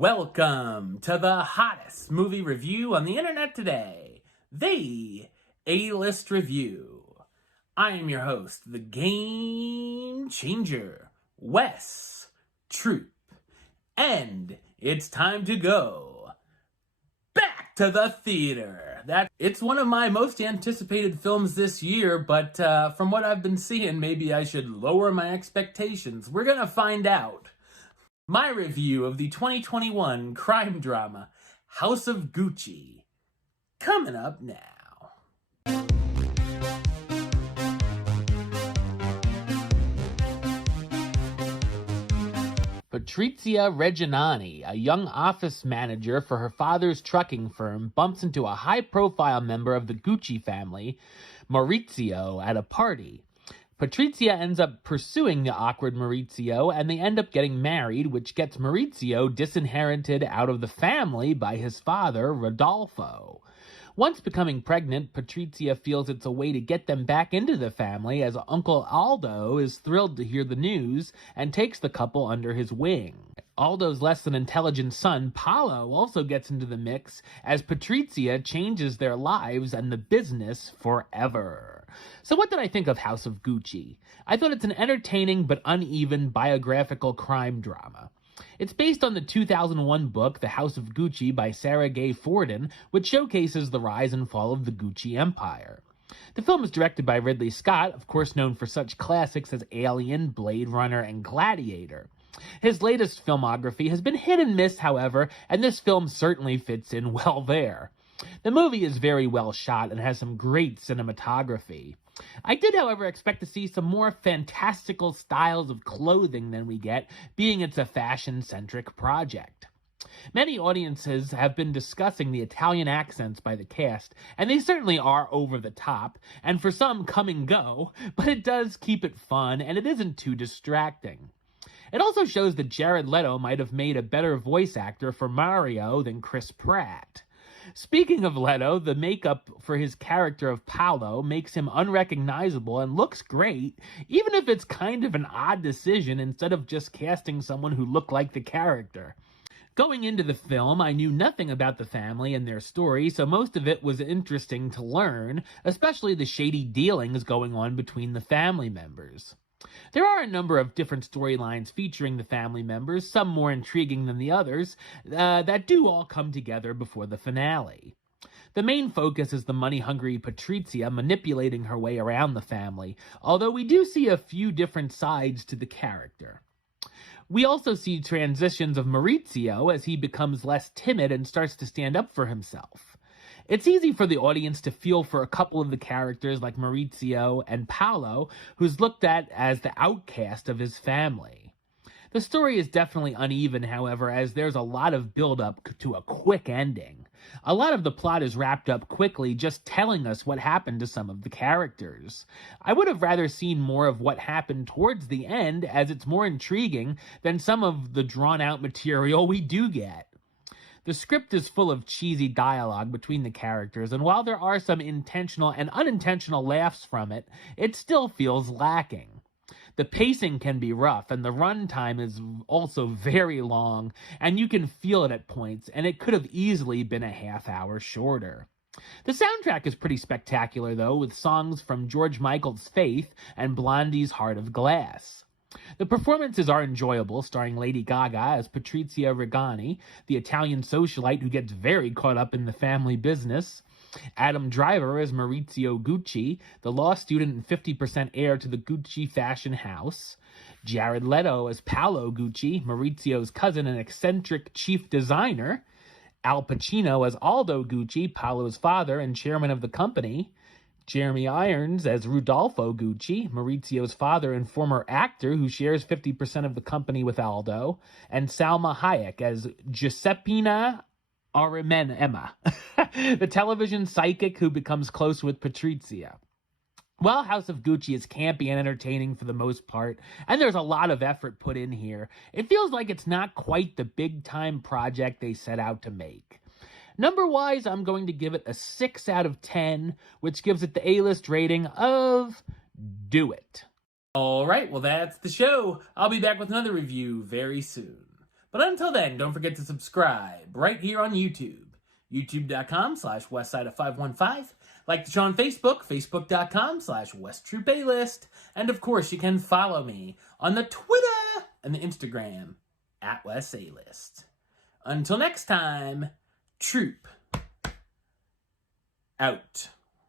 Welcome to the hottest movie review on the internet today, the A-List Review. I am your host, the Game Changer, Wes Troop, and it's time to go back to the theater. It's one of my most anticipated films this year, but from what I've been seeing, maybe I should lower my expectations. We're gonna find out. My review of the 2021 crime drama, House of Gucci, coming up now. Patrizia Reggiani, a young office manager for her father's trucking firm, bumps into a high-profile member of the Gucci family, Maurizio, at a party. Patrizia ends up pursuing the awkward Maurizio, and they end up getting married, which gets Maurizio disinherited out of the family by his father, Rodolfo. Once becoming pregnant, Patrizia feels it's a way to get them back into the family, as Uncle Aldo is thrilled to hear the news and takes the couple under his wing. Aldo's less than intelligent son, Paolo, also gets into the mix as Patrizia changes their lives and the business forever. So what did I think of House of Gucci? I thought it's an entertaining but uneven biographical crime drama. It's based on the 2001 book, The House of Gucci by Sarah Gay Forden, which showcases the rise and fall of the Gucci empire. The film is directed by Ridley Scott, of course known for such classics as Alien, Blade Runner, and Gladiator. His latest filmography has been hit and miss, however, and this film certainly fits in well there. The movie is very well shot and has some great cinematography. I did, however, expect to see some more fantastical styles of clothing than we get, being it's a fashion-centric project. Many audiences have been discussing the Italian accents by the cast, and they certainly are over the top, and for some come and go, but it does keep it fun, and it isn't too distracting. It also shows that Jared Leto might have made a better voice actor for Mario than Chris Pratt. Speaking of Leto, the makeup for his character of Paolo makes him unrecognizable and looks great, even if it's kind of an odd decision instead of just casting someone who looked like the character. Going into the film, I knew nothing about the family and their story, so most of it was interesting to learn, especially the shady dealings going on between the family members. There are a number of different storylines featuring the family members, some more intriguing than the others, that do all come together before the finale. The main focus is the money-hungry Patrizia manipulating her way around the family, although we do see a few different sides to the character. We also see transitions of Maurizio as he becomes less timid and starts to stand up for himself. It's easy for the audience to feel for a couple of the characters like Maurizio and Paolo, who's looked at as the outcast of his family. The story is definitely uneven, however, as there's a lot of build-up to a quick ending. A lot of the plot is wrapped up quickly, just telling us what happened to some of the characters. I would have rather seen more of what happened towards the end, as it's more intriguing than some of the drawn-out material we do get. The script is full of cheesy dialogue between the characters, and while there are some intentional and unintentional laughs from it, it still feels lacking. The pacing can be rough, and the runtime is also very long, and you can feel it at points, and it could have easily been a half hour shorter. The soundtrack is pretty spectacular, though, with songs from George Michael's Faith and Blondie's Heart of Glass. The performances are enjoyable, starring Lady Gaga as Patrizia Reggiani, the Italian socialite who gets very caught up in the family business, Adam Driver as Maurizio Gucci, the law student and 50% heir to the Gucci fashion house, Jared Leto as Paolo Gucci, Maurizio's cousin and eccentric chief designer, Al Pacino as Aldo Gucci, Paolo's father and chairman of the company, Jeremy Irons as Rodolfo Gucci, Maurizio's father and former actor who shares 50% of the company with Aldo, and Salma Hayek as Giuseppina Emma, the television psychic who becomes close with Patrizia. While House of Gucci is campy and entertaining for the most part, and there's a lot of effort put in here, it feels like it's not quite the big-time project they set out to make. Number-wise, I'm going to give it a 6 out of 10, which gives it the A-list rating of Do It. Alright, well that's the show. I'll be back with another review very soon. But until then, don't forget to subscribe right here on YouTube. YouTube.com/WestsideOf515. Like the show on Facebook, Facebook.com/WestTroopAlist. And of course, you can follow me on the Twitter and the Instagram @WestAlist. Until next time, Troop out.